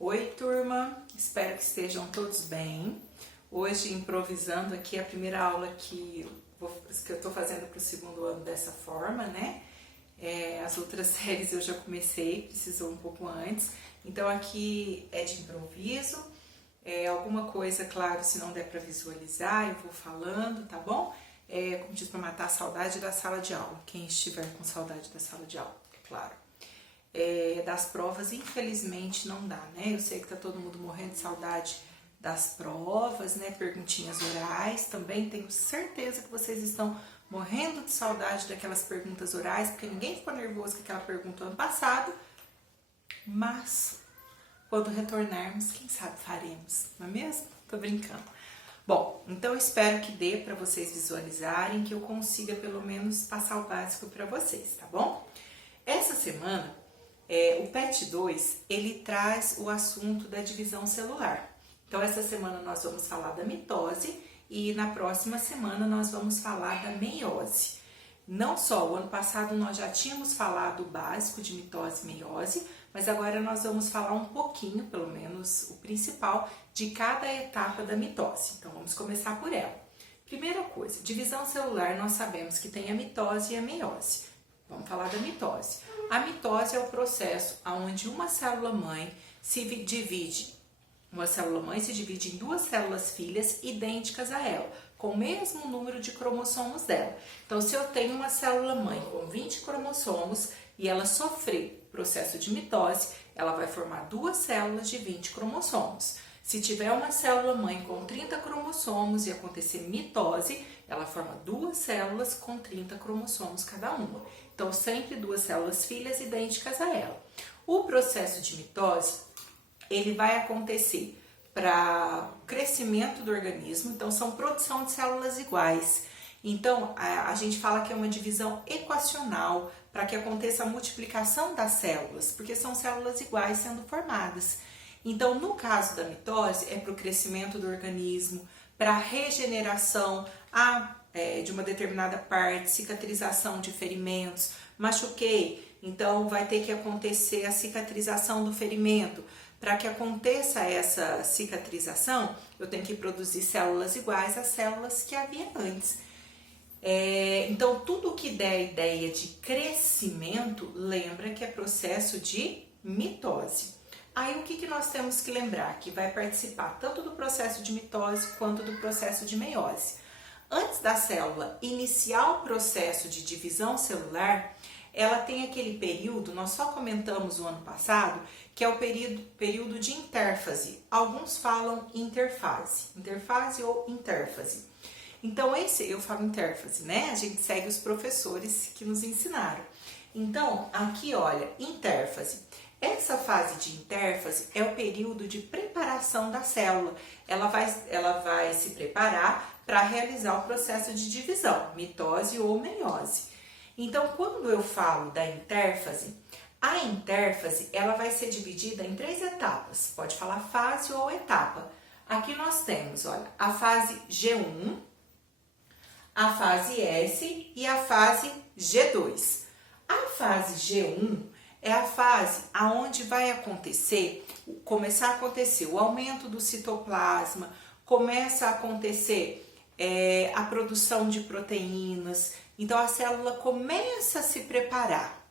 Oi, turma! Espero que estejam todos bem. Hoje, improvisando aqui a primeira aula que eu estou fazendo para o segundo ano dessa forma, né? As outras séries eu já comecei, precisou um pouco antes. Então, aqui é de improviso. Alguma coisa, claro, se não der para visualizar, eu vou falando, tá bom? Como diz, para matar a saudade da sala de aula. Quem estiver com saudade da sala de aula, é claro. Das provas, infelizmente, não dá, né? Eu sei que tá todo mundo morrendo de saudade das provas, né? Perguntinhas orais, também tenho certeza que vocês estão morrendo de saudade daquelas perguntas orais, porque ninguém ficou nervoso com aquela pergunta ano passado, mas quando retornarmos, quem sabe faremos, não é mesmo? Tô brincando. Bom, então eu espero que dê para vocês visualizarem, que eu consiga pelo menos passar o básico para vocês, tá bom? Essa semana, o PET 2, ele traz o assunto da divisão celular. Então, essa semana nós vamos falar da mitose e na próxima semana nós vamos falar da meiose. Não só, o ano passado nós já tínhamos falado o básico de mitose e meiose, mas agora nós vamos falar um pouquinho, pelo menos o principal, de cada etapa da mitose. Então, vamos começar por ela. Primeira coisa, divisão celular, nós sabemos que tem a mitose e a meiose. Vamos falar da mitose. A mitose é o processo onde uma célula-mãe se divide em duas células filhas idênticas a ela, com o mesmo número de cromossomos dela. Então, se eu tenho uma célula-mãe com 20 cromossomos e ela sofrer processo de mitose, ela vai formar duas células de 20 cromossomos. Se tiver uma célula-mãe com 30 cromossomos e acontecer mitose, ela forma duas células com 30 cromossomos cada uma. Então, sempre duas células filhas idênticas a ela. O processo de mitose, ele vai acontecer para crescimento do organismo, então são produção de células iguais. Então, a gente fala que é uma divisão equacional para que aconteça a multiplicação das células, porque são células iguais sendo formadas. Então, no caso da mitose, é para o crescimento do organismo, para a regeneração de uma determinada parte, cicatrização de ferimentos. Machuquei, então vai ter que acontecer a cicatrização do ferimento. Para que aconteça essa cicatrização, eu tenho que produzir células iguais às células que havia antes. Então, tudo que der a ideia de crescimento, lembra que é processo de mitose. Aí, o que nós temos que lembrar? Que vai participar tanto do processo de mitose quanto do processo de meiose. Antes da célula iniciar o processo de divisão celular, ela tem aquele período, nós só comentamos o ano passado, que é o período de intérfase. Alguns falam interfase ou intérfase. Então, eu falo intérfase, né? A gente segue os professores que nos ensinaram. Então, aqui, olha, intérfase. Essa fase de intérfase é o período de preparação da célula. Ela vai se preparar para realizar o processo de divisão, mitose ou meiose. Então, quando eu falo da intérfase, a intérfase ela vai ser dividida em 3 etapas. Pode falar fase ou etapa. Aqui nós temos, olha, a fase G1, a fase S e a fase G2. A fase G1 é a fase aonde vai começar a acontecer o aumento do citoplasma, começa a acontecer a produção de proteínas. Então, a célula começa a se preparar.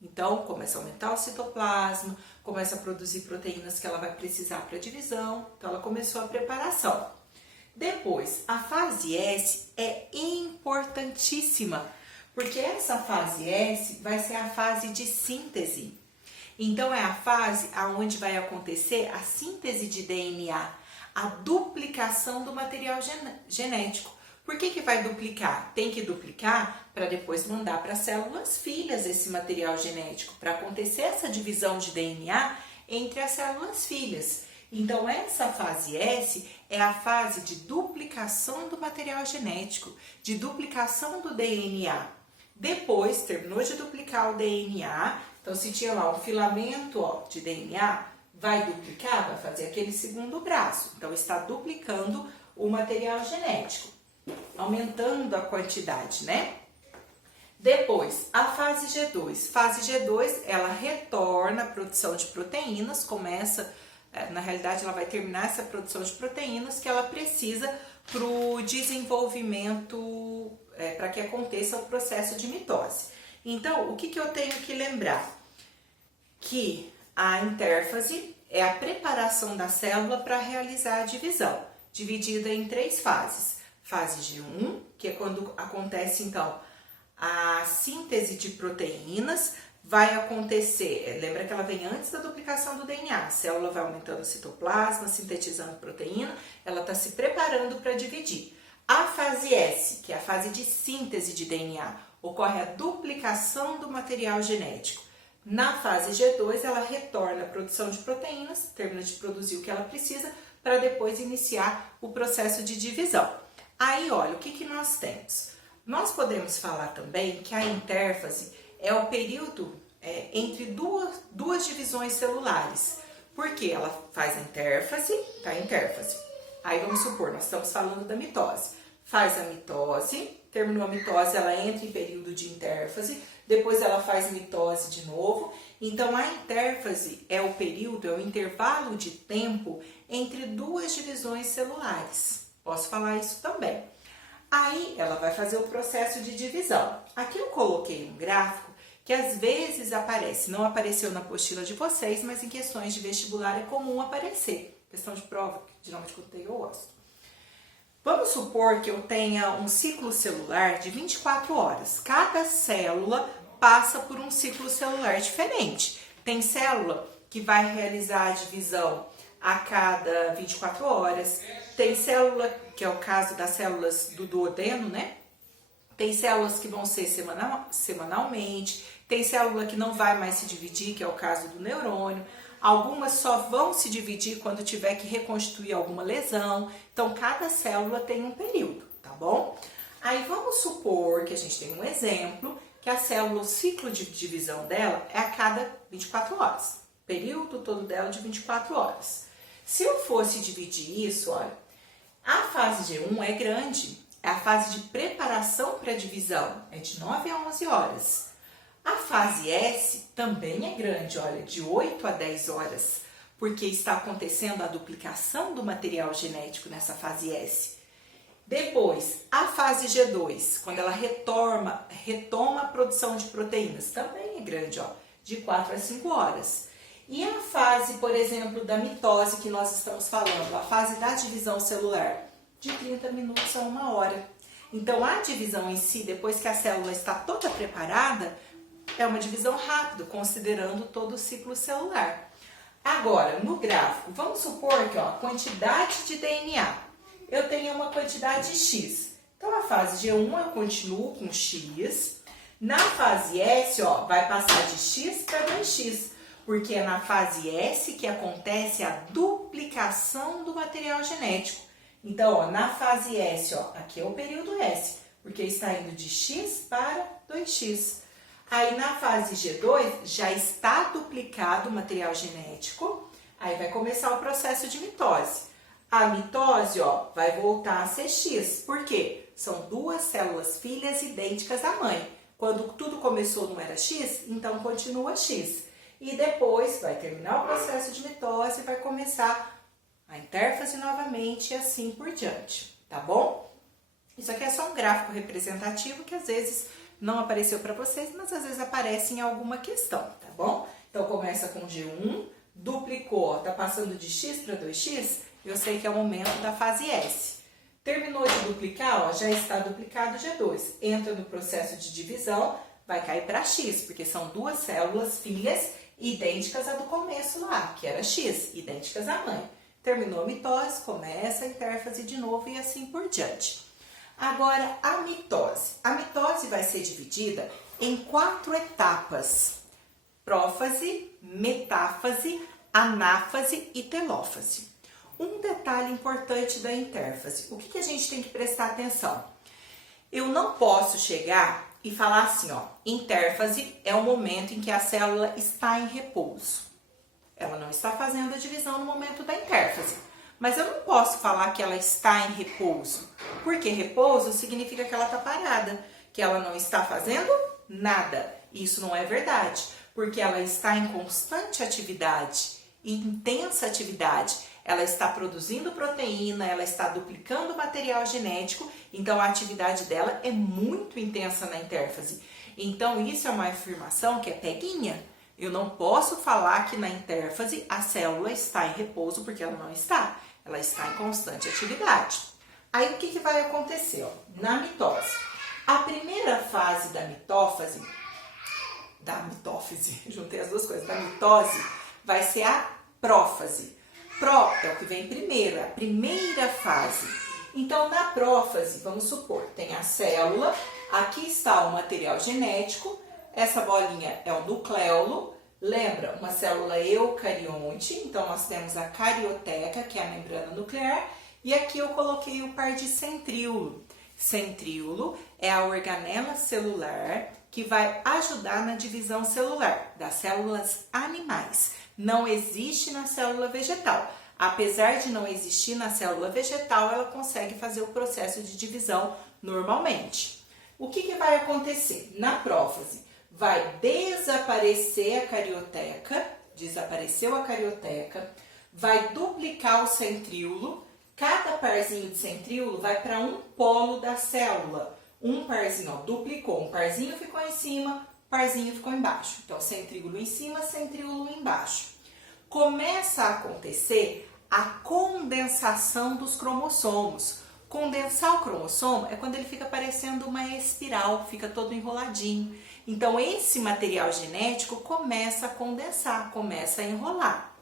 Então, começa a aumentar o citoplasma, começa a produzir proteínas que ela vai precisar para a divisão. Então, ela começou a preparação. Depois, a fase S é importantíssima, porque essa fase S vai ser a fase de síntese. Então, é a fase onde vai acontecer a síntese de DNA, a duplicação do material genético. Por que vai duplicar? Tem que duplicar para depois mandar para células filhas esse material genético, para acontecer essa divisão de DNA entre as células filhas. Então, essa fase S é a fase de duplicação do material genético, de duplicação do DNA. Depois, terminou de duplicar o DNA, então se tinha lá um filamento de DNA, vai duplicar, vai fazer aquele segundo braço. Então, está duplicando o material genético, aumentando a quantidade, né? Depois, a fase G2. Fase G2, ela retorna a produção de proteínas, começa na realidade ela vai terminar essa produção de proteínas que ela precisa para o desenvolvimento, para que aconteça o processo de mitose. Então, o que eu tenho que lembrar? Que a intérfase é a preparação da célula para realizar a divisão, dividida em 3 fases. Fase G1, que é quando acontece então a síntese de proteínas, vai acontecer, lembra que ela vem antes da duplicação do DNA, a célula vai aumentando o citoplasma, sintetizando proteína, ela está se preparando para dividir. A fase S, que é a fase de síntese de DNA, ocorre a duplicação do material genético. Na fase G2, ela retorna a produção de proteínas, termina de produzir o que ela precisa, para depois iniciar o processo de divisão. Aí, olha, o que nós temos? Nós podemos falar também que a intérfase é o período entre duas divisões celulares. Porque ela faz a intérfase, tá? Intérfase. Aí vamos supor, nós estamos falando da mitose. Faz a mitose, terminou a mitose, ela entra em período de intérfase, depois ela faz mitose de novo. Então a intérfase é o período, é o intervalo de tempo entre duas divisões celulares. Posso falar isso também. Aí ela vai fazer o processo de divisão. Aqui eu coloquei um gráfico que às vezes aparece, não apareceu na apostila de vocês, mas em questões de vestibular é comum aparecer. Questão de prova, que geralmente quando eu gosto. Vamos supor que eu tenha um ciclo celular de 24 horas. Cada célula passa por um ciclo celular diferente. Tem célula que vai realizar a divisão a cada 24 horas. Tem célula, que é o caso das células do duodeno, né? Tem células que vão ser semanalmente, tem célula que não vai mais se dividir, que é o caso do neurônio. Algumas só vão se dividir quando tiver que reconstituir alguma lesão. Então, cada célula tem um período, tá bom? Aí, vamos supor que a gente tem um exemplo, que a célula, o ciclo de divisão dela é a cada 24 horas. O período todo dela de 24 horas. Se eu fosse dividir isso, olha, a fase G1 é grande. É a fase de preparação para a divisão, é de 9 a 11 horas. A fase S também é grande, olha, de 8 a 10 horas, porque está acontecendo a duplicação do material genético nessa fase S. Depois, a fase G2, quando ela retoma a produção de proteínas, também é grande, ó, de 4 a 5 horas. E a fase, por exemplo, da mitose que nós estamos falando, a fase da divisão celular, de 30 minutos a 1 hora. Então, a divisão em si, depois que a célula está toda preparada, é uma divisão rápida, considerando todo o ciclo celular. Agora, no gráfico, vamos supor que ó, a quantidade de DNA, eu tenho uma quantidade X. Então, a fase G1 eu continuo com X. Na fase S, ó, vai passar de X para 2X, porque é na fase S que acontece a duplicação do material genético. Então, ó, na fase S, ó, aqui é o período S, porque está indo de X para 2X. Aí, na fase G2, já está duplicado o material genético, aí vai começar o processo de mitose. A mitose, ó, vai voltar a ser X, por quê? São duas células filhas idênticas da mãe. Quando tudo começou não era X, então continua X. E depois vai terminar o processo de mitose e vai começar a intérfase novamente e assim por diante, tá bom? Isso aqui é só um gráfico representativo que às vezes não apareceu para vocês, mas às vezes aparece em alguma questão, tá bom? Então começa com G1, duplicou, tá passando de X para 2X, eu sei que é o momento da fase S. Terminou de duplicar, ó, já está duplicado G2, entra no processo de divisão, vai cair para X, porque são duas células filhas idênticas à do começo lá, que era X, idênticas à mãe. Terminou a mitose, começa a intérfase de novo e assim por diante. Agora, a mitose. A mitose vai ser dividida em 4 etapas: prófase, metáfase, anáfase e telófase. Um detalhe importante da intérfase. O que a gente tem que prestar atenção? Eu não posso chegar e falar assim, ó, intérfase é o momento em que a célula está em repouso. Ela não está fazendo a divisão no momento da intérfase. Mas eu não posso falar que ela está em repouso. Porque repouso significa que ela está parada, que ela não está fazendo nada. Isso não é verdade, porque ela está em constante atividade. intensa atividade. Ela está produzindo proteína, ela está duplicando o material genético, então a atividade dela é muito intensa na intérfase. Então isso é uma afirmação que é peguinha. Eu não posso falar que na intérfase a célula está em repouso, porque ela não está. Ela está em constante atividade. Aí o que vai acontecer? Na mitose. A primeira fase da mitófase, juntei as duas coisas, da mitose, vai ser a prófase. Pró é o que vem primeiro, é a primeira fase. Então, na prófase, vamos supor, tem a célula, aqui está o material genético, essa bolinha é o nucleolo, lembra, uma célula eucarionte, então nós temos a carioteca, que é a membrana nuclear, e aqui eu coloquei o par de centríolo. Centríolo é a organela celular que vai ajudar na divisão celular das células animais. Não existe na célula vegetal. Apesar de não existir na célula vegetal, ela consegue fazer o processo de divisão normalmente. O que vai acontecer? Na prófase, vai desaparecer a carioteca, desapareceu a carioteca, vai duplicar o centríolo, cada parzinho de centríolo vai para um polo da célula. Um parzinho, ó, duplicou, um parzinho ficou em cima, parzinho ficou embaixo. Então, centríolo em cima, centríolo embaixo. Começa a acontecer a condensação dos cromossomos. Condensar o cromossomo é quando ele fica parecendo uma espiral, fica todo enroladinho. Então, esse material genético começa a condensar, começa a enrolar.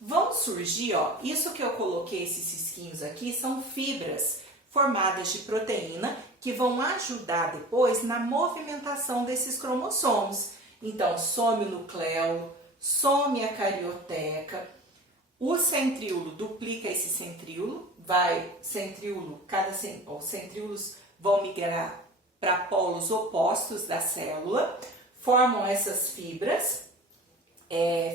Vão surgir, ó, isso que eu coloquei, esses cisquinhos aqui, são fibras formadas de proteína que vão ajudar depois na movimentação desses cromossomos. Então, some o nucleolo, some a carioteca, o centríolo duplica esse centríolo, os centríolos vão migrar para polos opostos da célula, formam essas fibras,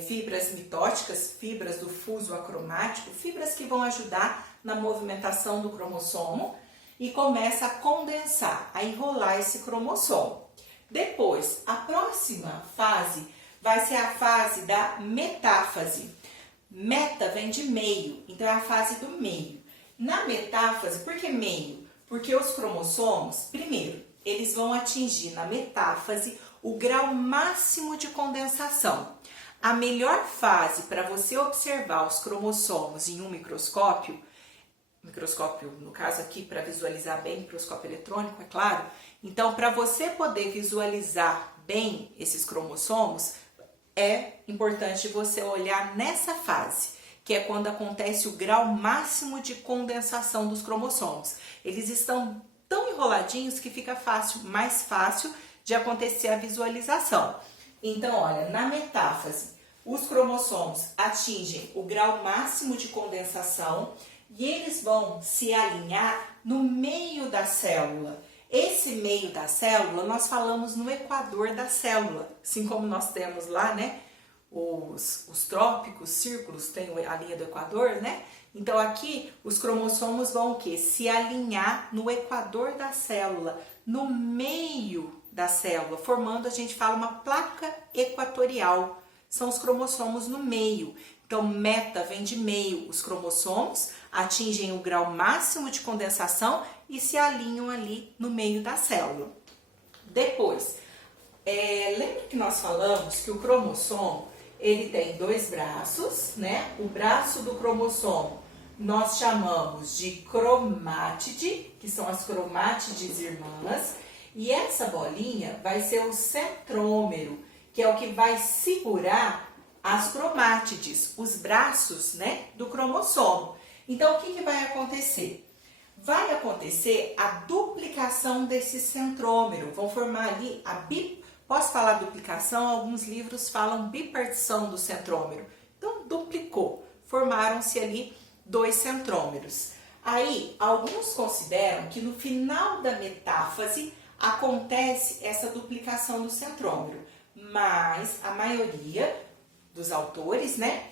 fibras mitóticas, fibras do fuso acromático, fibras que vão ajudar na movimentação do cromossomo e começa a condensar, a enrolar esse cromossomo. Depois, a próxima fase vai ser a fase da metáfase. Meta vem de meio, então é a fase do meio. Na metáfase, por que meio? Porque os cromossomos, primeiro, eles vão atingir na metáfase o grau máximo de condensação. A melhor fase para você observar os cromossomos em um microscópio, no caso aqui para visualizar bem, microscópio eletrônico, é claro. Então, para você poder visualizar bem esses cromossomos, é importante você olhar nessa fase, que é quando acontece o grau máximo de condensação dos cromossomos. Eles estão tão enroladinhos que fica mais fácil de acontecer a visualização. Então, olha, na metáfase, os cromossomos atingem o grau máximo de condensação e eles vão se alinhar no meio da célula. Esse meio da célula, nós falamos no equador da célula, assim como nós temos lá, né, os trópicos, círculos, tem a linha do equador, né? Então aqui os cromossomos vão o quê? Se alinhar no equador da célula, no meio da célula, formando, a gente fala, uma placa equatorial. São os cromossomos no meio. Então, meta vem de meio. Os cromossomos atingem o grau máximo de condensação e se alinham ali no meio da célula. Depois, lembra que nós falamos que o cromossomo, ele tem dois braços, né? O braço do cromossomo nós chamamos de cromátide, que são as cromátides irmãs, e essa bolinha vai ser o centrômero, que é o que vai segurar as cromátides, os braços, né, do cromossomo. Então, o que vai acontecer? Vai acontecer a duplicação desse centrômero, vão formar ali posso falar duplicação? Alguns livros falam bipartição do centrômero. Então, duplicou, formaram-se ali dois centrômeros. Aí, alguns consideram que no final da metáfase acontece essa duplicação do centrômero, mas a maioria dos autores, né,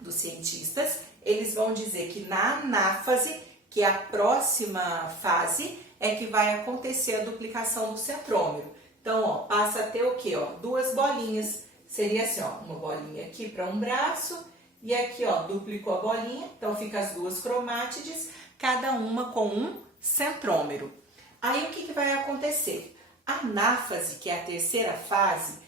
dos cientistas, eles vão dizer que na anáfase, que é a próxima fase, é que vai acontecer a duplicação do centrômero. Então, ó, passa a ter o quê? Ó, duas bolinhas. Seria assim, ó, uma bolinha aqui para um braço e aqui, ó, duplicou a bolinha, então fica as duas cromátides, cada uma com um centrômero. Aí o que vai acontecer? A anáfase, que é a terceira fase,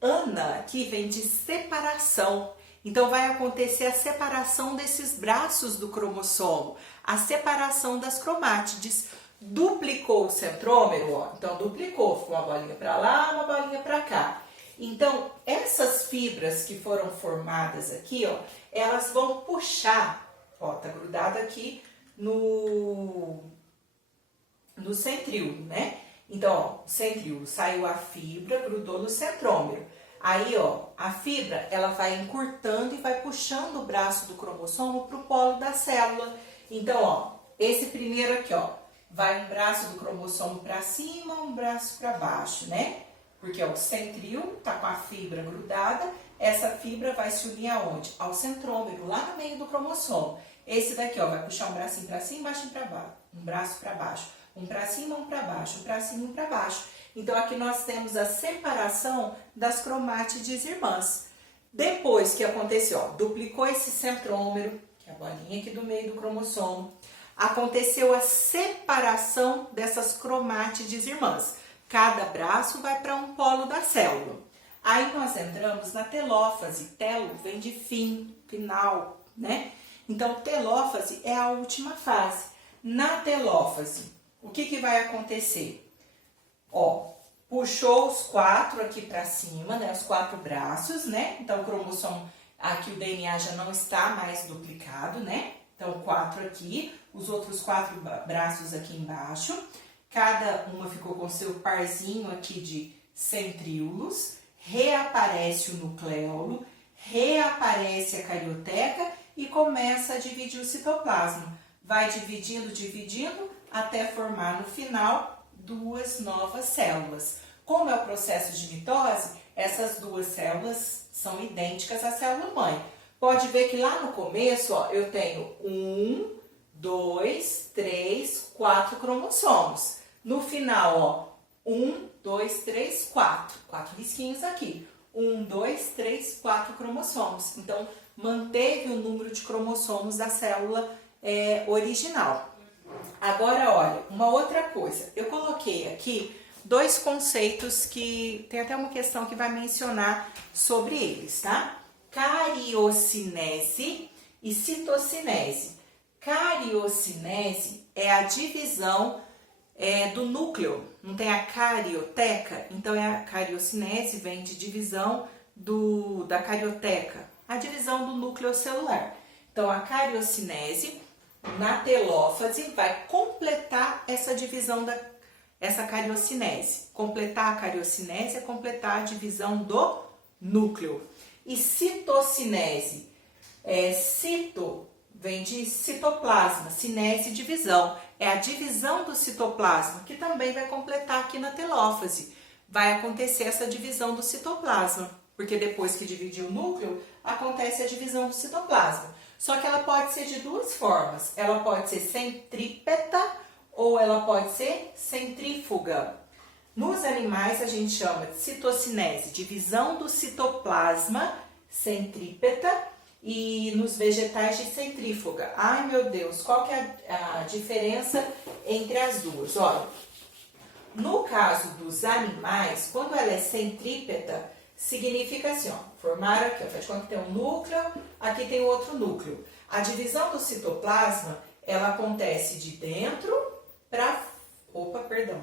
ana aqui vem de separação. Então vai acontecer a separação desses braços do cromossomo, a separação das cromátides. Duplicou o centrômero, ó, então duplicou, ficou uma bolinha para lá, uma bolinha para cá. Então, essas fibras que foram formadas aqui, ó, elas vão puxar, ó, tá grudado aqui no centríolo, né? Então, ó, o centríolo, saiu a fibra, grudou no centrômero. Aí, ó, a fibra, ela vai encurtando e vai puxando o braço do cromossomo para o polo da célula. Então, ó, esse primeiro aqui, ó, vai um braço do cromossomo para cima, um braço para baixo, né? Porque ó, o centríolo tá com a fibra grudada, essa fibra vai se unir aonde? Ao centrômero, lá no meio do cromossomo. Esse daqui, ó, vai puxar um bracinho para cima, um para baixo, um braço para baixo, um para cima, um para baixo, um para cima, um para baixo. Então aqui nós temos a separação das cromátides irmãs. Depois que aconteceu, ó, duplicou esse centrômero, que é a bolinha aqui do meio do cromossomo, aconteceu a separação dessas cromátides irmãs. Cada braço vai para um polo da célula. Aí nós entramos na telófase. Telo vem de fim, final, né? Então, telófase é a última fase. Na telófase, o que vai acontecer? Ó, puxou os quatro aqui para cima, né? Os quatro braços, né? Então, o cromossomo, aqui o DNA já não está mais duplicado, né? Então, 4 aqui, os outros 4 braços aqui embaixo. Cada uma ficou com seu parzinho aqui de centríolos. Reaparece o nucleolo, reaparece a carioteca e começa a dividir o citoplasma. Vai dividindo, dividindo, até formar no final 2 novas células. Como é o processo de mitose, essas 2 células são idênticas à célula mãe. Pode ver que lá no começo, ó, eu tenho 1, 2, 3, 4 cromossomos. No final, ó, 1, 2, 3, 4. 4 risquinhos aqui. 1, 2, 3, 4 cromossomos. Então, manteve o número de cromossomos da célula original. Agora, olha, uma outra coisa. Eu coloquei aqui 2 conceitos que tem até uma questão que vai mencionar sobre eles, tá? Cariocinese e citocinese. Cariocinese é a divisão do núcleo, não tem a carioteca? Então, a cariocinese vem de divisão da carioteca, a divisão do núcleo celular. Então, a cariocinese, na telófase, vai completar essa divisão essa cariocinese. Completar a cariocinese é completar a divisão do núcleo. E citocinese, cito vem de citoplasma, cinese, divisão. É a divisão do citoplasma, que também vai completar aqui na telófase. Vai acontecer essa divisão do citoplasma, porque depois que dividir o núcleo, acontece a divisão do citoplasma. Só que ela pode ser de 2 formas. Ela pode ser centrípeta ou ela pode ser centrífuga. Nos animais, a gente chama de citocinese, divisão do citoplasma, centrípeta, e nos vegetais de centrífuga. Ai, meu Deus, qual que é a diferença entre as duas? Olha, no caso dos animais, quando ela é centrípeta, significa assim, ó, formar aqui, ó, faz de conta que tem um núcleo, aqui tem outro núcleo. A divisão do citoplasma, ela acontece de dentro para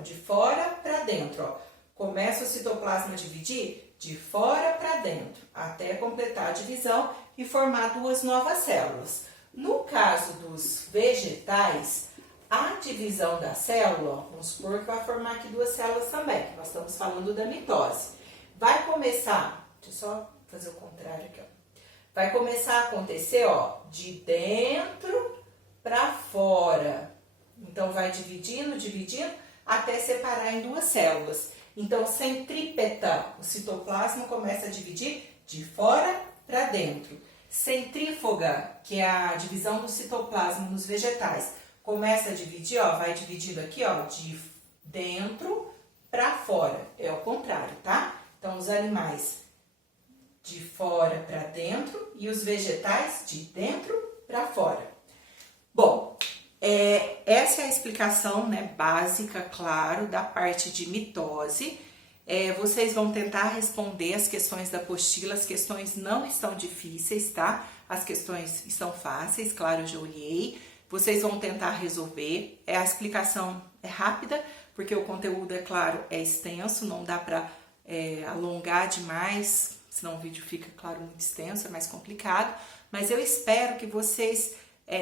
de fora para dentro, ó. Começa o citoplasma a dividir de fora para dentro, até completar a divisão e formar 2 novas células. No caso dos vegetais, a divisão da célula, ó, vamos supor que vai formar aqui 2 células também, que nós estamos falando da mitose. Vai começar, deixa eu só fazer o contrário aqui, ó. Vai começar a acontecer, ó, de dentro para fora. Então, vai dividindo, dividindo, até separar em 2 células. Então, centrípeta, o citoplasma começa a dividir de fora para dentro. Centrífuga, que é a divisão do citoplasma nos vegetais, começa a dividir, ó, vai dividindo aqui, ó, de dentro para fora. É o contrário, tá? Então, os animais de fora para dentro e os vegetais de dentro para fora. Bom, essa é a explicação, né, básica, claro, da parte de mitose. Vocês vão tentar responder as questões da apostila, as questões não estão difíceis, tá? As questões estão fáceis, claro, eu já olhei. Vocês vão tentar resolver. A explicação é rápida, porque o conteúdo, é claro, é extenso, não dá para alongar demais, senão o vídeo fica, claro, muito extenso, é mais complicado. Mas eu espero que vocês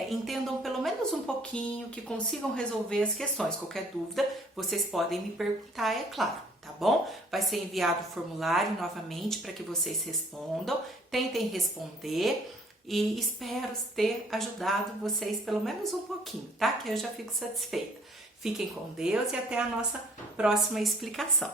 entendam pelo menos um pouquinho, que consigam resolver as questões. Qualquer dúvida, vocês podem me perguntar, é claro. Tá bom? Vai ser enviado o formulário novamente para que vocês respondam, tentem responder e espero ter ajudado vocês pelo menos um pouquinho, tá? Que eu já fico satisfeita. Fiquem com Deus e até a nossa próxima explicação.